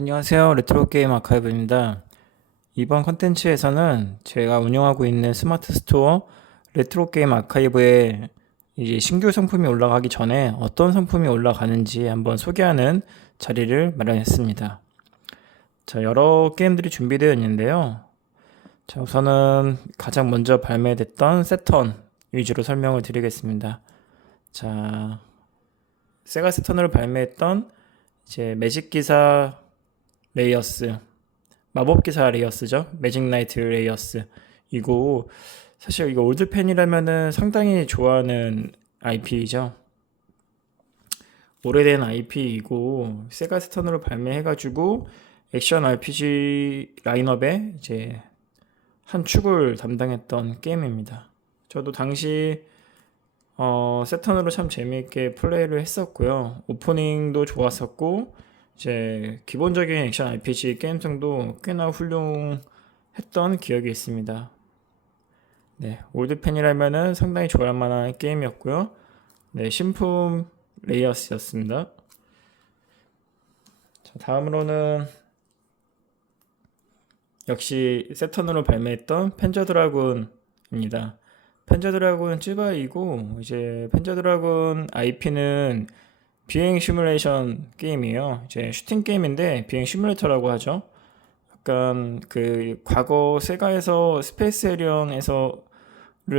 안녕하세요. 레트로 게임 아카이브입니다. 이번 컨텐츠에서는 제가 운영하고 있는 스마트 스토어 레트로 게임 아카이브에 이제 신규 상품이 올라가기 전에 어떤 상품이 올라가는지 한번 소개하는 자리를 마련했습니다. 자, 여러 게임들이 준비되어 있는데요. 자, 우선은 가장 먼저 발매됐던 세턴 위주로 설명을 드리겠습니다. 자, 세가 세턴으로 발매했던 이제 매직 기사 레이어스. 마법 기사 레이어스죠. 매직 나이트 레이어스. 이거 사실 이거 올드 팬이라면은 상당히 좋아하는 IP죠. 오래된 IP이고 세가 스턴으로 발매해가지고 액션 RPG 라인업에 이제 한 축을 담당했던 게임입니다. 저도 당시 어, 세턴으로 참 재미있게 플레이를 했었고요. 오프닝도 좋았었고 이 제 기본적인 액션 RPG 게임성도 꽤나 훌륭했던 기억이 있습니다. 네, 올드팬이라면은 상당히 좋아할 만한 게임이었고요. 네, 신품 레이어스였습니다. 자, 다음으로는 역시 세턴으로 발매했던 펜저 드라군입니다. 펜저 드라군 찌바이고 이제 펜저 드라군 IP는 비행 시뮬레이션 게임이에요. 이제 슈팅 게임인데 비행 시뮬레이터라고 하죠. 약간 그 과거 세가에서 스페이스 에리언에서를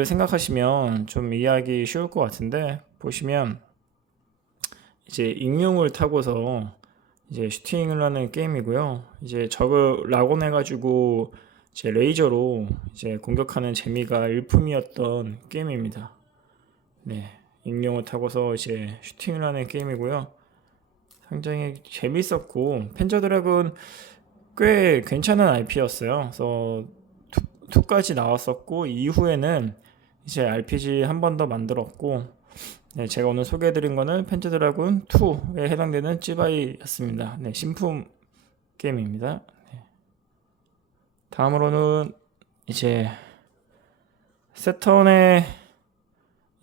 생각하시면 좀 이해하기 쉬울 것 같은데 보시면 이제 익룡을 타고서 이제 슈팅을 하는 게임이고요. 이제 적을 락온 해가지고 이제 레이저로 이제 공격하는 재미가 일품이었던 게임입니다. 네. 익룡을 타고서 이제 슈팅을 하는 게임이고요. 상당히 재밌었고 펜저 드래곤 꽤 괜찮은 IP였어요. 그래서 2, 까지 나왔었고 이후에는 이제 RPG 한 번 더 만들었고 네, 제가 오늘 소개해드린 거는 펜저 드래곤 2에 해당되는 찌바이였습니다. 네, 신품 게임입니다. 네. 다음으로는 이제 세턴의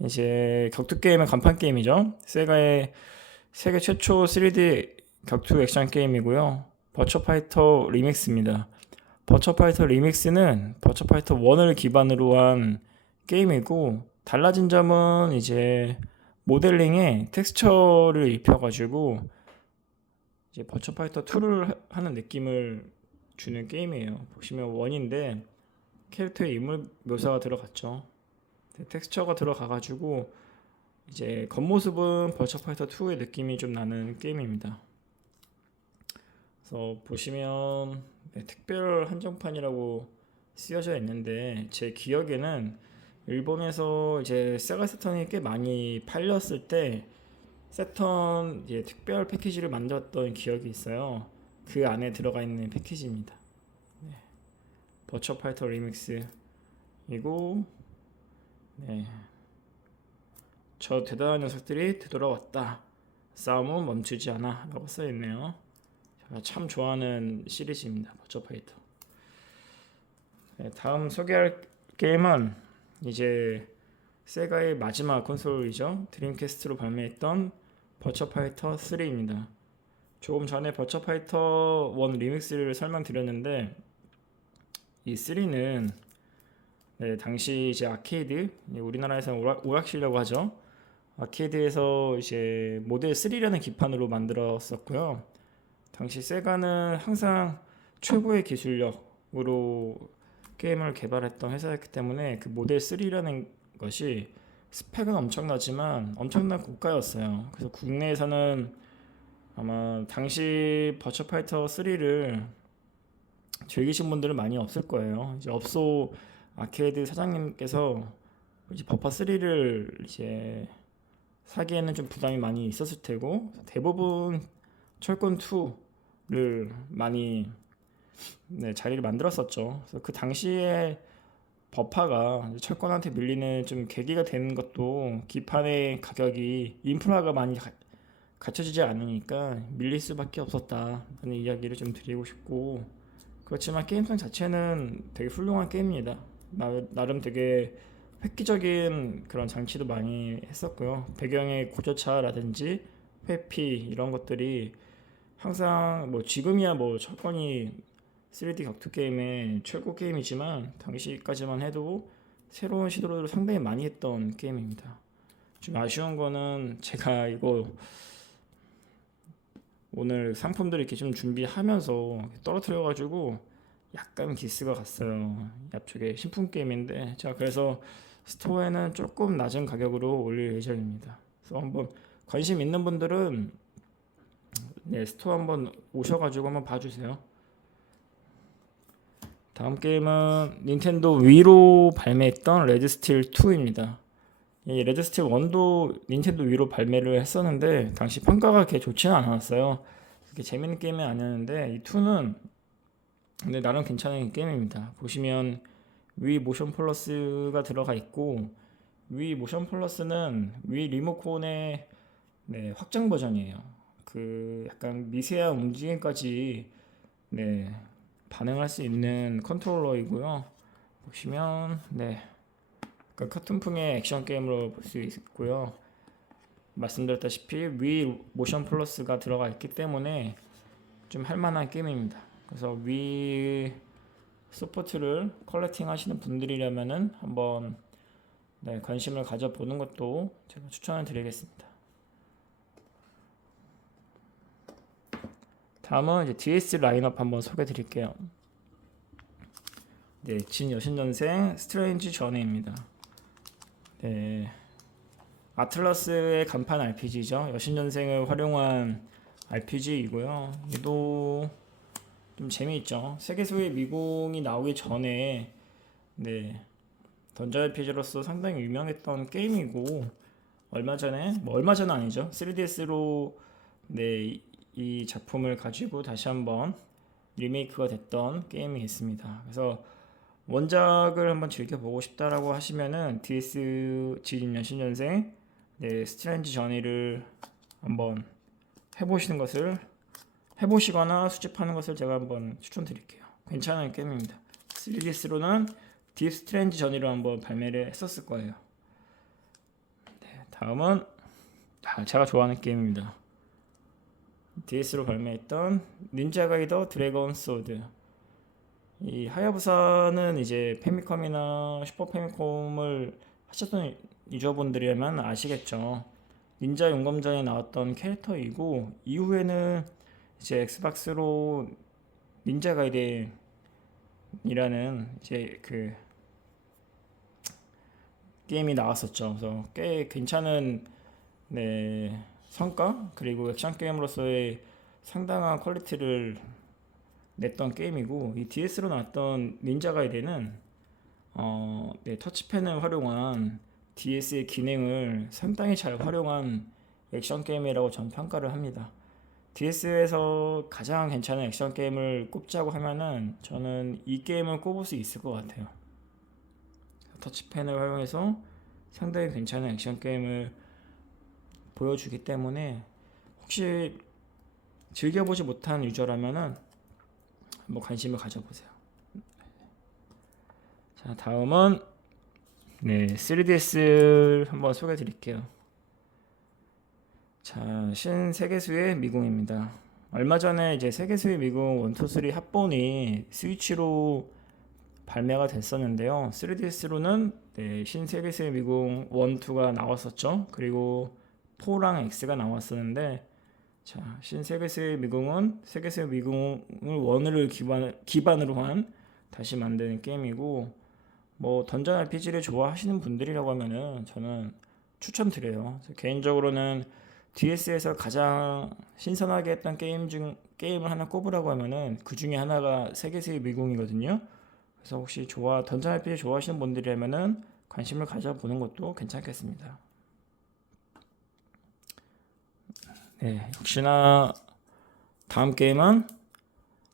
이제 격투 게임은 간판 게임이죠. 세가의 세계 최초 3D 격투 액션 게임이고요. 버처 파이터 리믹스입니다. 버처 파이터 리믹스는 버처 파이터 1을 기반으로 한 게임이고 달라진 점은 이제 모델링에 텍스처를 입혀가지고 이제 버처 파이터 2를 하는 느낌을 주는 게임이에요. 보시면 원인데 캐릭터의 인물 묘사가 들어갔죠. 텍스처가 들어가가지고 이제 겉모습은 벌처 파이터 2의 느낌이 좀 나는 게임입니다. 그래서 보시면 네, 특별 한정판이라고 쓰여져 있는데 제 기억에는 일본에서 이제 세가 세턴이 꽤 많이 팔렸을 때 세턴 이제 특별 패키지를 만들었던 기억이 있어요. 그 안에 들어가 있는 패키지입니다. 네. 버처 파이터 리믹스이고 네. 저 대단한 녀석들이 되돌아왔다. 싸움은 멈추지 않아. 라고 써있네요. 제가 참 좋아하는 시리즈입니다. 버처파이터. 네, 다음 소개할 게임은 이제 세가의 마지막 콘솔이죠. 드림캐스트로 발매했던 버처 파이터 3입니다. 조금 전에 버처 파이터 1 리믹스를 설명드렸는데 이 3는 네, 당시 이제 아케이드 우리나라에서는 오락, 오락실이라고 하죠. 아케이드에서 이제 모델 3라는 기판으로 만들었었고요. 당시 세가는 항상 최고의 기술력으로 게임을 개발했던 회사였기 때문에 그 모델 3라는 것이 스펙은 엄청나지만 엄청난 고가였어요. 그래서 국내에서는 아마 당시 버처 파이터 3를 즐기신 분들은 많이 없을 거예요. 이제 업소 아케이드 사장님께서 이제 버파 3를 이제 사기에는 좀 부담이 많이 있었을 테고 대부분 철권 2를 많이 네, 자리를 만들었었죠. 그래서 그 당시에 버파가 철권한테 밀리는 좀 계기가 되는 것도 기판의 가격이 인프라가 많이 가, 갖춰지지 않으니까 밀릴 수밖에 없었다는 이야기를 좀 드리고 싶고 그렇지만 게임성 자체는 되게 훌륭한 게임입니다. 나 름 되게 획기적인 그런 장치도 많이 했었고요. 배경의 고저차라든지 회피 이런 것들이 항상 뭐 지금이야 뭐 철권이 3D 격투 게임의 최고 게임이지만 당시까지만 해도 새로운 시도를 상당히 많이 했던 게임입니다. 좀 아쉬운 거는 제가 이거 오늘 상품들 이렇게 좀 준비하면서 떨어뜨려가지고 약간 기스가 갔어요. 앞쪽에 신품 게임인데 제가 그래서 스토어에는 조금 낮은 가격으로 올릴 예정입니다. 그래서 한번 관심 있는 분들은 네 스토어 한번 오셔가지고 한번 봐주세요. 다음 게임은 닌텐도 위로 발매했던 레드스틸 2입니다. 이 레드스틸 1도 닌텐도 위로 발매를 했었는데 당시 평가가 그렇게 좋지는 않았어요. 그렇게 재밌는 게임이 아니었는데 이 2는 근데 나름 괜찮은 게임입니다. 보시면 위 모션 플러스가 들어가 있고 위 모션 플러스는 위 리모컨의 네, 확장 버전이에요. 그 약간 미세한 움직임까지 네, 반응할 수 있는 컨트롤러이고요. 보시면 네. 그 카툰풍의 액션 게임으로 볼 수 있고요. 말씀드렸다시피 위 모션 플러스가 들어가 있기 때문에 좀 할만한 게임입니다. 그래서 위 소프트를 컬렉팅 하시는 분들이라면은 한번 네, 관심을 가져보는 것도 제가 추천을 드리겠습니다. 다음은 이제 DS 라인업 한번 소개해 드릴게요. 네, 진 여신전생 스트레인지 전해입니다. 네, 아틀라스의 간판 RPG죠. 여신전생을 활용한 RPG이고요. 얘도 좀 재미있죠. 세계수의 미궁이 나오기 전에 네 던전 RPG로서 상당히 유명했던 게임이고 얼마 전에 뭐 얼마 전은 아니죠. 3DS로 네 이 작품을 가지고 다시 한번 리메이크가 됐던 게임이 있습니다. 그래서 원작을 한번 즐겨보고 싶다라고 하시면은 DS 지진년 신년생 네, 스트레인지 저니를 한번 해보시는 것을 해보시거나 수집하는 것을 제가 한번 추천드릴게요. 괜찮은 게임입니다. 3DS로는 딥 스트레인지 전이로 한번 발매를 했었을 거예요. 네, 다음은 아, 제가 좋아하는 게임입니다. DS로 발매했던 닌자 가이더 드래곤 소드. 이 하야부사는 이제 페미컴이나 슈퍼 페미컴을 하셨던 유저분들이라면 아시겠죠. 닌자 용검전에 나왔던 캐릭터이고 이후에는 이제 엑스박스로 닌자 가이덴이라는 이제 그 게임이 나왔었죠. 그래서 꽤 괜찮은 네, 성과 그리고 액션 게임으로서의 상당한 퀄리티를 냈던 게임이고 이 DS로 나왔던 닌자 가이덴은 어, 네, 터치펜을 활용한 DS의 기능을 상당히 잘 활용한 액션 게임이라고 전 평가를 합니다. DS에서 가장 괜찮은 액션 게임을 꼽자고 하면은 저는 이 게임을 꼽을 수 있을 것 같아요. 터치펜을 활용해서 상당히 괜찮은 액션 게임을 보여주기 때문에 혹시 즐겨보지 못한 유저라면은 한번 관심을 가져보세요. 자, 다음은 네, 3DS 한번 소개해 드릴게요. 자, 신 세계수의 미궁입니다. 얼마 전에 이제 세계수의 미궁 1, 2, 3 합본이 스위치로 발매가 됐었는데요. 3DS로는 네, 신 세계수의 미궁 1, 2가 나왔었죠. 그리고 4랑 X가 나왔었는데 자, 신 세계수의 미궁은 세계수의 미궁을 원을 기반, 기반으로 한 다시 만드는 게임이고 뭐 던전 RPG를 좋아하시는 분들이라고 하면은 저는 추천드려요. 개인적으로는 DS에서 가장 신선하게 했던 게임 중 게임을 하나 꼽으라고 하면은 그 중에 하나가 세계세의 미궁이거든요. 그래서 혹시 좋아 던전 RPG 좋아하시는 분들이라면은 관심을 가져보는 것도 괜찮겠습니다. 네, 역시나 다음 게임은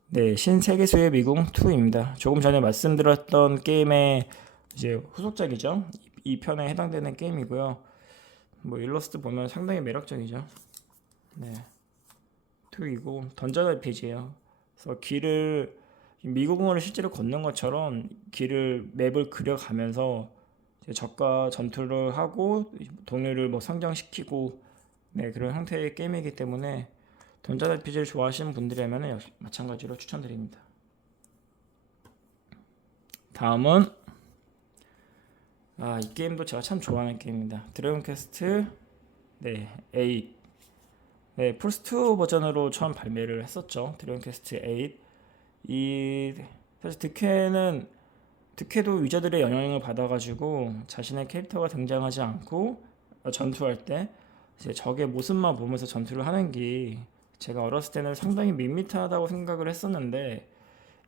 네, 신세계수의 미궁 2입니다. 조금 전에 말씀드렸던 게임의 이제 후속작이죠. 이 편에 해당되는 게임이고요. 뭐 일러스트 보면 상당히 매력적이죠. 네. 2이고 던전 RPG예요. 그래서 길을 미국을 실제로 걷는 것처럼 길을 맵을 그려가면서 적과 전투를 하고 동료를 뭐 성장시키고 네 그런 형태의 게임이기 때문에 던전 RPG를 좋아하시는 분들이라면 마찬가지로 추천드립니다. 다음은 아, 이 게임도 제가 참 좋아하는 게임입니다. 드래곤 퀘스트 네, 8. 네, 플스2 버전으로 처음 발매를 했었죠. 드래곤 퀘스트 8. 이 사실 득회는 득회도 유저들의 영향을 받아 가지고 자신의 캐릭터가 등장하지 않고 어, 전투할 때 이제 적의 모습만 보면서 전투를 하는 게 제가 어렸을 때는 상당히 밋밋하다고 생각을 했었는데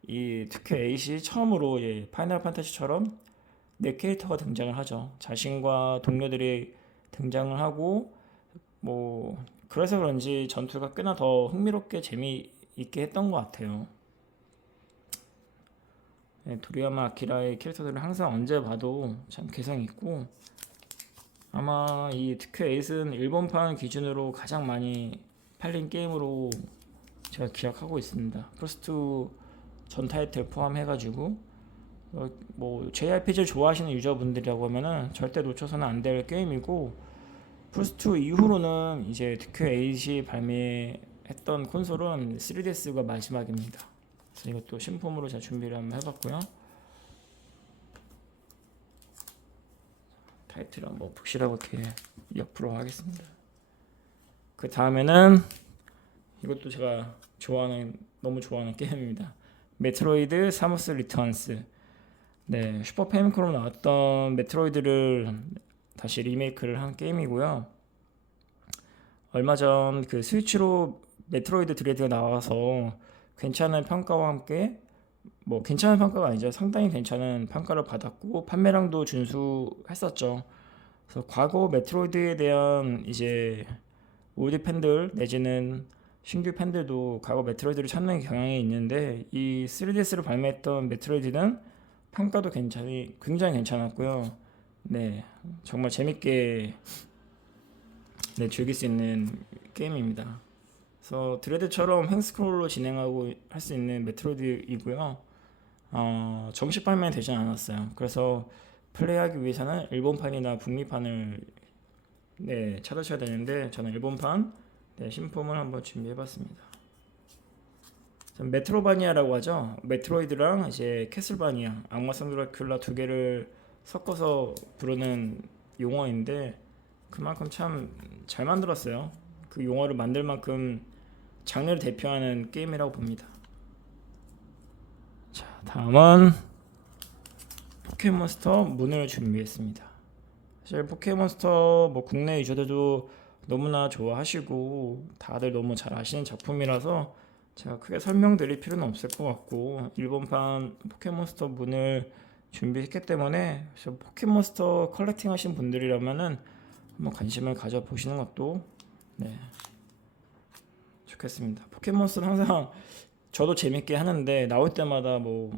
이 특히 8이 처음으로 예, 파이널 판타지처럼 내 캐릭터가 등장을 하죠. 자신과 동료들이 등장을 하고 뭐 그래서 그런지 전투가 꽤나 더 흥미롭게 재미있게 했던 것 같아요. 네, 도리야마 아키라의 캐릭터들은 항상 언제 봐도 참 개성 있고 아마 이 특히 에잇은 일본판 기준으로 가장 많이 팔린 게임으로 제가 기억하고 있습니다. 플스2 전 타이틀 포함해가지고 어, 뭐 JRPG를 좋아하시는 유저분들이라고 하면은 절대 놓쳐서는 안 될 게임이고 플스2 이후로는 이제 특히 에잇이 발매했던 콘솔은 3DS가 마지막입니다. 그래서 이것도 신품으로 제가 준비를 한번 해봤고요. 타이틀 한번 푹실하고 이렇게 옆으로 하겠습니다. 그 다음에는 이것도 제가 좋아하는 너무 좋아하는 게임입니다. 메트로이드 사무스 리턴스. 네, 슈퍼 패미컴으로 나왔던 메트로이드를 다시 리메이크를 한 게임이고요. 얼마 전 그 스위치로 메트로이드 드레드가 나와서 괜찮은 평가와 함께 뭐 괜찮은 평가가 아니죠. 상당히 괜찮은 평가를 받았고 판매량도 준수했었죠. 그래서 과거 메트로이드에 대한 이제 올드 팬들 내지는 신규 팬들도 과거 메트로이드를 찾는 경향이 있는데 이 3DS로 발매했던 메트로이드는 평가도 괜찮이 굉장히 괜찮았고요. 네, 정말 재밌게 네, 즐길 수 있는 게임입니다. 그래서 드레드처럼 횡스크롤로 진행하고 할 수 있는 메트로이드이고요. 어, 정식 발매 되지 않았어요. 그래서 플레이하기 위해서는 일본판이나 북미판을 네, 찾으셔야 되는데 저는 일본판 네, 신품을 한번 준비해봤습니다. 메트로바니아라고 하죠. 메트로이드랑 이제 캐슬바니아, 악마성 드라큘라 두 개를 섞어서 부르는 용어인데 그만큼 참 잘 만들었어요. 그 용어를 만들 만큼 장르를 대표하는 게임이라고 봅니다. 자, 다음은 포켓몬스터 문을 준비했습니다. 사실 포켓몬스터 뭐 국내 유저들도 너무나 좋아하시고 다들 너무 잘 아시는 작품이라서 제가 크게 설명드릴 필요는 없을 것 같고 일본판 포켓몬스터 문을 준비했기 때문에 포켓몬스터 컬렉팅 하신 분들이라면은 한번 관심을 가져 보시는 것도 네 좋겠습니다. 포켓몬스터는 항상 저도 재밌게 하는데 나올 때마다 뭐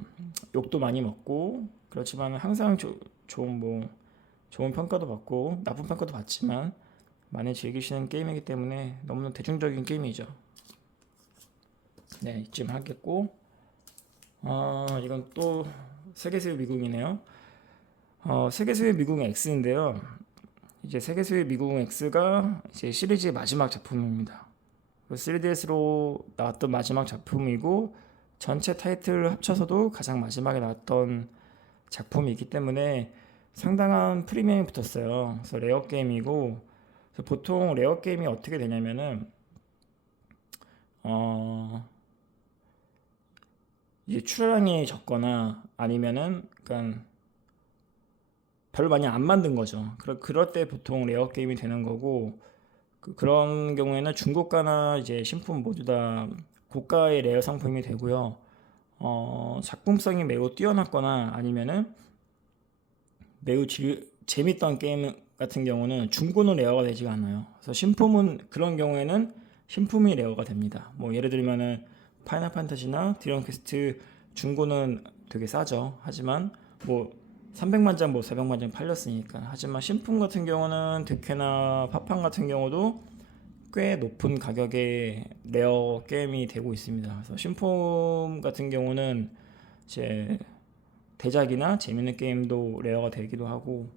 욕도 많이 먹고 그렇지만 항상 조, 좋은 뭐 좋은 평가도 받고 나쁜 평가도 받지만 많이 즐기시는 게임이기 때문에 너무나 대중적인 게임이죠. 네, 이쯤 하겠고 어, 이건 또 세계수의 미궁이네요. 어, 세계수의 미궁 X인데요. 이제 세계수의 미궁 X가 이제 시리즈의 마지막 작품입니다. 3DS로 나왔던 마지막 작품이고 전체 타이틀 합쳐서도 가장 마지막에 나왔던 작품이기 때문에 상당한 프리미엄이 붙었어요. 그래서 레어 게임이고 보통 레어 게임이 어떻게 되냐면은 어 이제 출하량이 적거나 아니면은 그러니까 별로 많이 안 만든 거죠. 그럴 그럴 때 보통 레어 게임이 되는 거고 그, 그런 경우에는 중고가나 이제 신품 모두 다 고가의 레어 상품이 되고요. 어, 작품성이 매우 뛰어났거나 아니면은 매우 지, 재밌던 게임 같은 경우는 중고는 레어가 되지가 않아요. 그래서 신품은 그런 경우에는 신품이 레어가 됩니다. 뭐 예를 들면은 파이널 판타지나 드래곤 퀘스트 중고는 되게 싸죠. 하지만 뭐 300만 장, 뭐 400만 장 팔렸으니까. 하지만 신품 같은 경우는 득회나 파판 같은 경우도 꽤 높은 가격의 레어 게임이 되고 있습니다. 그래서 신품 같은 경우는 이제 대작이나 재밌는 게임도 레어가 되기도 하고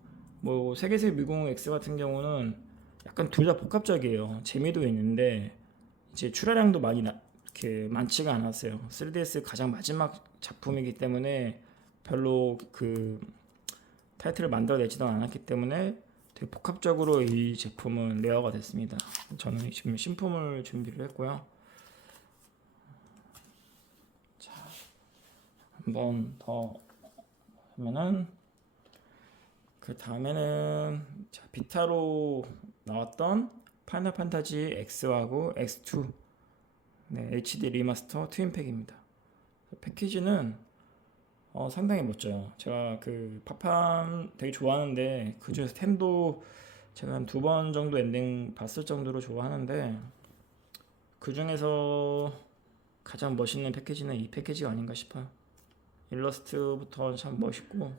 뭐 세계세 미궁 X 같은 경우는 약간 둘 다 복합적이에요. 재미도 있는데 이제 출하량도 많이 나, 이렇게 많지가 않았어요. 3DS 가장 마지막 작품이기 때문에 별로 그 타이틀을 만들어내지도 않았기 때문에 되게 복합적으로 이 제품은 레어가 됐습니다. 저는 지금 신품을 준비를 했고요. 자, 한번 더 하면은 그 다음에는 자, 비타로 나왔던 파이널 판타지 X하고 X2 네, HD 리마스터 트윈팩입니다. 패키지는 어, 상당히 멋져요. 제가 그 파판 되게 좋아하는데 그 중에서 템도 제가 한 두 번 정도 엔딩 봤을 정도로 좋아하는데 그 중에서 가장 멋있는 패키지는 이 패키지가 아닌가 싶어요. 일러스트부터 참 멋있고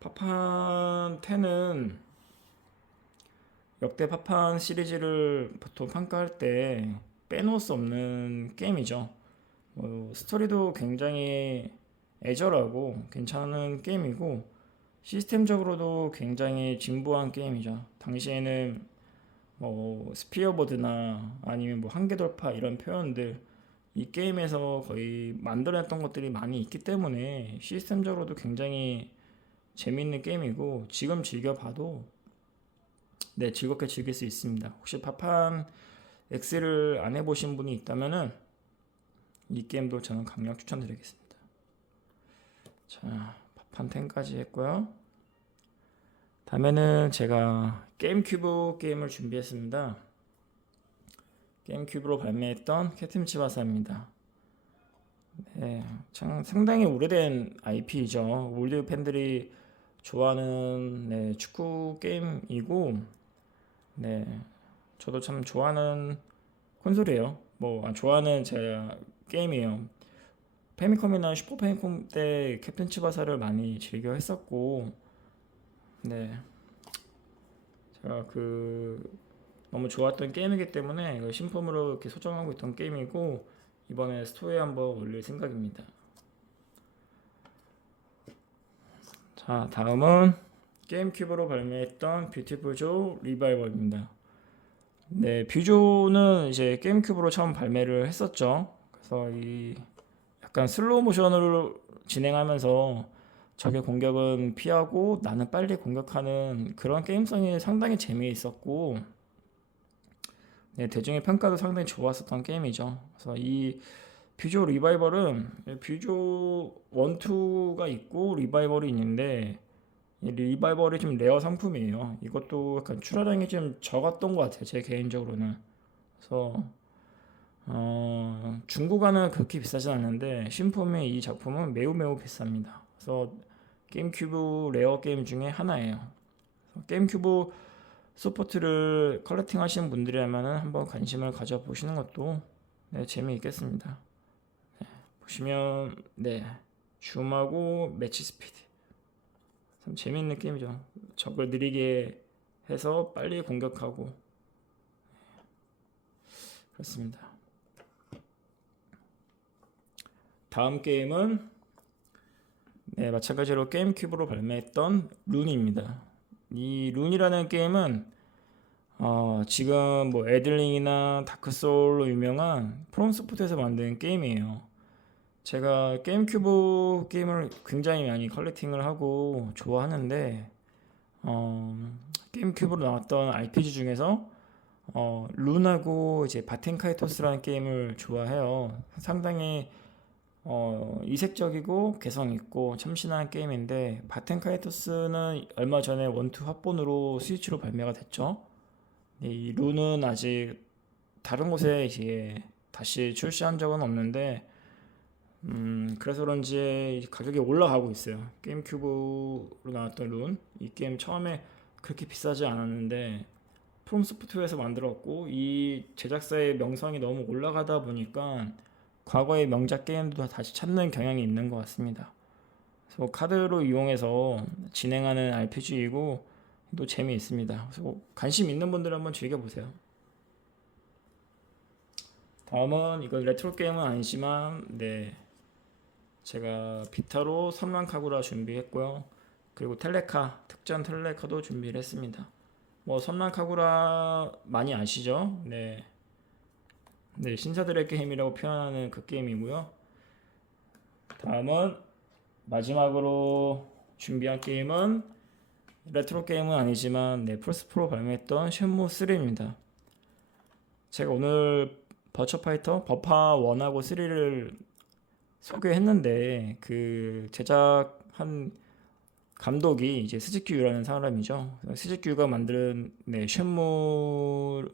파판 10은 역대 파판 시리즈를 보통 평가할 때 빼놓을 수 없는 게임이죠. 뭐 스토리도 굉장히 애절하고 괜찮은 게임이고 시스템적으로도 굉장히 진부한 게임이죠. 당시에는 뭐 스피어보드나 아니면 뭐 한계 돌파 이런 표현들 이 게임에서 거의 만들어냈던 것들이 많이 있기 때문에 시스템적으로도 굉장히 재밌는 게임이고 지금 즐겨봐도 네 즐겁게 즐길 수 있습니다. 혹시 파판 X를 안 해보신 분이 있다면은 이 게임도 저는 강력 추천드리겠습니다. 자, 파판 10까지 했고요. 다음에는 제가 게임 큐브 게임을 준비했습니다. 게임 큐브로 발매했던 캡틴 치바사입니다. 네, 참 상당히 오래된 IP죠. 올드 팬들이 좋아하는 네, 축구 게임이고, 네, 저도 참 좋아하는 콘솔이에요. 뭐 아, 좋아하는 제가 게임이에요. 페미컴이나 슈퍼 페미컴 때 캡틴 치바사를 많이 즐겨 했었고, 네, 제가 그 너무 좋았던 게임이기 때문에 신품으로 이렇게 소장하고 있던 게임이고 이번에 스토어에 한번 올릴 생각입니다. 자, 다음은 게임큐브로 발매했던 뷰티풀 조 리바이벌입니다. 네, 뷰조는 이제 게임큐브로 처음 발매를 했었죠. 그래서 이 약간 슬로우 모션으로 진행하면서 적의 공격은 피하고 나는 빨리 공격하는 그런 게임성이 상당히 재미있었고 네, 대중의 평가도 상당히 좋았었던 게임이죠. 그래서 이 뷰조 리바이벌은 뷰조 1, 2가 있고 리바이벌이 있는데 이 리바이벌이 좀 레어 상품이에요. 이것도 약간 출하량이 좀 적었던 것 같아요. 제 개인적으로는. 그래서 어, 중고가는 그렇게 비싸진 않는데 신품의 이 작품은 매우 매우 비쌉니다. 그래서 게임큐브 레어 게임 중에 하나예요. 게임큐브 소포트를 컬렉팅 하시는 분들이라면 한번 관심을 가져보시는 것도 네, 재미있겠습니다. 네, 보시면 네 줌하고 매치 스피드 참 재미있는 게임이죠. 적을 느리게 해서 빨리 공격하고 네, 그렇습니다. 다음 게임은 네, 마찬가지로 게임 큐브로 발매했던 룬입니다. 이 룬이라는 게임은 어, 지금 뭐 애들링이나 다크소울로 유명한 프롬소프트에서 만든 게임이에요. 제가 게임큐브 게임을 굉장히 많이 컬렉팅을 하고 좋아하는데 어, 게임큐브로 나왔던 RPG 중에서 어, 룬하고 이제 바텐카이토스라는 게임을 좋아해요. 상당히 어, 이색적이고 개성 있고 참신한 게임인데 바텐카이토스는 얼마 전에 원투 합본으로 스위치로 발매가 됐죠. 이 룬은 아직 다른 곳에 이제 다시 출시한 적은 없는데 음, 그래서 그런지 가격이 올라가고 있어요. 게임큐브로 나왔던 룬. 이 게임 처음에 그렇게 비싸지 않았는데 프롬소프트웨어에서 만들었고 이 제작사의 명성이 너무 올라가다 보니까 과거의 명작 게임도 다시 찾는 경향이 있는 것 같습니다. 그래서 카드로 이용해서 진행하는 RPG이고 또 재미있습니다. 그래서 관심 있는 분들 한번 즐겨보세요. 다음은 이거 레트로 게임은 아니지만 네 제가 비타로 섬란 카구라 준비했고요. 그리고 텔레카 특전 텔레카도 준비를 했습니다. 뭐 섬란 카구라 많이 아시죠? 네 네, 신사들의 게임이라고 표현하는 그 게임이고요. 다음은 마지막으로 준비한 게임은 레트로 게임은 아니지만 네, 플스 프로 발매했던 쉔무 3입니다. 제가 오늘 버처 파이터 버파 1하고 3를 소개했는데 그 제작한 감독이 이제 스즈키유라는 사람이죠. 스즈키유가 만든 네, 쉔무이고요.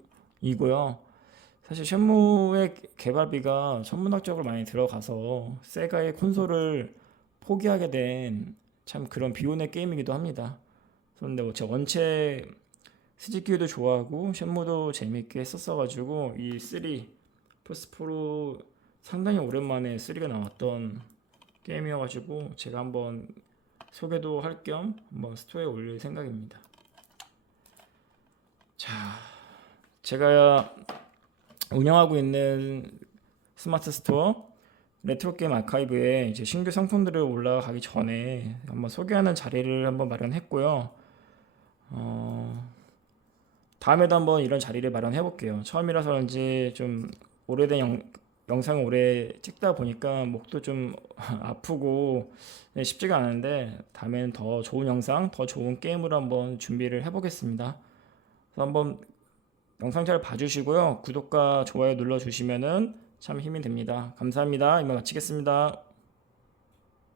사실 쉔무의 개발비가 천문학적으로 많이 들어가서 세가의 콘솔을 포기하게 된 참 그런 비운의 게임이기도 합니다. 그런데 뭐 제가 원체 스즈키유도 좋아하고 쉔무도 재밌게 했었어가지고 이 3 플스 프로 상당히 오랜만에 3가 나왔던 게임이어가지고 제가 한번 소개도 할 겸 한번 스토어에 올릴 생각입니다. 자, 제가 운영하고 있는 스마트 스토어 레트로 게임 아카이브에 이제 신규 상품들을 올라가기 전에 한번 소개하는 자리를 한번 마련했고요. 어, 다음에도 한번 이런 자리를 마련해 볼게요. 처음이라서 그런지 좀 오래된 영, 영상을 오래 찍다 보니까 목도 좀 아프고 네, 쉽지가 않은데 다음에는 더 좋은 영상, 더 좋은 게임으로 한번 준비를 해보겠습니다. 그래서 한번 영상 잘 봐주시고요. 구독과 좋아요 눌러주시면은 참 힘이 됩니다. 감사합니다. 이만 마치겠습니다.